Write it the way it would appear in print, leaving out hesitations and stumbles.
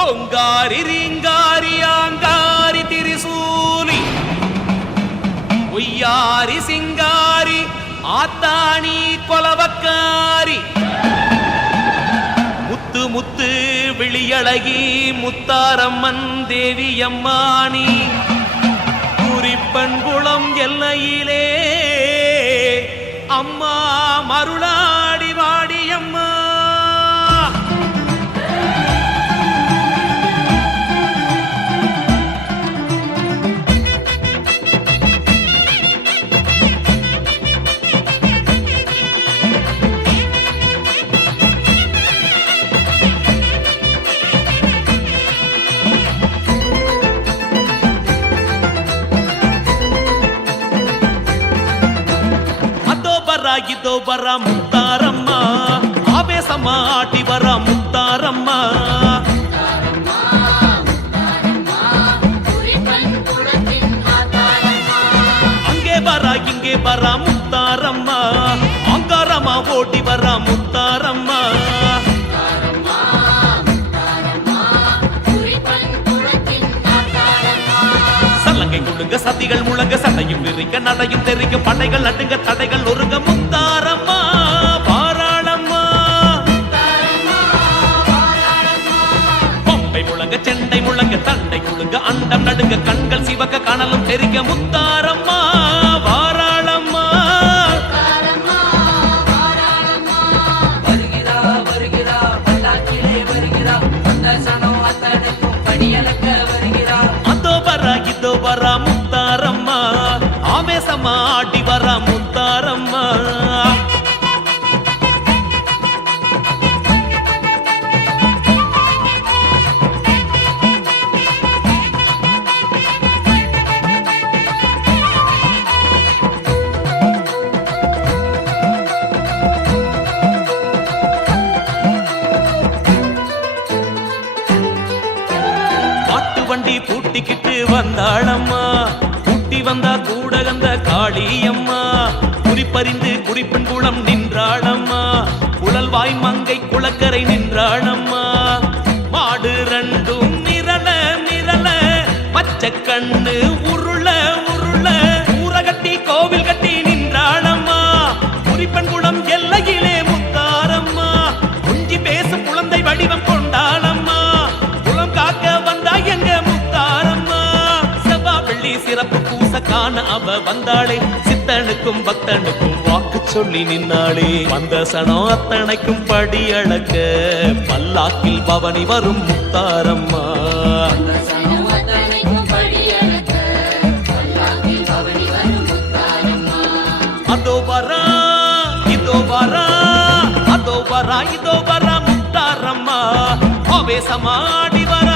ஓங்காரி ரீங்காரி ஆங்காரி திரிசூலி ஒய்யாரி சிங்காரி ஆத்தாணி கொலவக்காரி முத்து முத்து விழியழகி முத்தாரம்மன் தேவி அம்மானி குறிப்பன்குளம் எல்லையிலே அம்மா மருளாடி வாடி அம்மா. இதோ வர முத்தாரம்மா ஆவேசமா ஆட்டி வர முத்தாரம்மா. அங்கே வர இங்கே வர முத்தாரம்மா அங்காரமா ஓட்டி வர முத்தாரம்மா. சல்லங்கை கொடுங்க சதிகள் முழங்க சட்டையும் விரிக்க நடையும் தெரிக்க படைகள் நடுங்க தடைகள் ஒருங்க முத்தாரம்மா பாராளம்மா. பொம்பை முழங்க செண்டை முழங்க தண்டை முழுங்க அண்டம் நடுங்க கண்கள் சிவக்க கனலும் தெரிக்க முத்தாரம்மா பாராளம்மா. வருகிறா வருகிறா பல்லாக்கிலே வருகிறா சனம் அத்தனைக்கும் படியலக்க வருகிறா. அதோ வர இதோ வர முத்தாரம்மா ஆவேசமா ஆடி வர முத்தாரம்மா. பாட்டு வண்டி பூட்டிக்கிட்டு வந்தாளம்மா கூட்டி வந்தா கூட வந்த காளியம்மா. குறிப்பறிந்து குறிப்பின் குளம் நின்றாளம்மா குழல்வாய் மங்கை குளக்கரை நின்றாளம்மா. மாடு ரெண்டும் மிரள மிரள பச்சை கண்ணு உருள உருள ஊரகட்டி கோவில் கட்டி நின்றாளம்மா. குறிப்பன் குளம் எல்லையிலே முத்தாரம்மா குஞ்சி பேசும் குழந்தை வடிவம் கொண்டாளம்மா. குளம் காக்க வந்தா எங்க முத்தாரம்மா. செவ்வா வெள்ளி சிறப்பு பூச காண அவ வந்தாளே சித்தனுக்கும் பக்தனுக்கும் வாக்கு சொல்லி நின்னாளே. வந்த சனம் அத்தனைக்கும் படி அளக்க பல்லாக்கில் பவனி வரும் முத்தாரம்மா. அதோ வரா இதோ வரா அதோ வரா இதோ வரா முத்தாரம்மா ஆவேசமாடி வரா.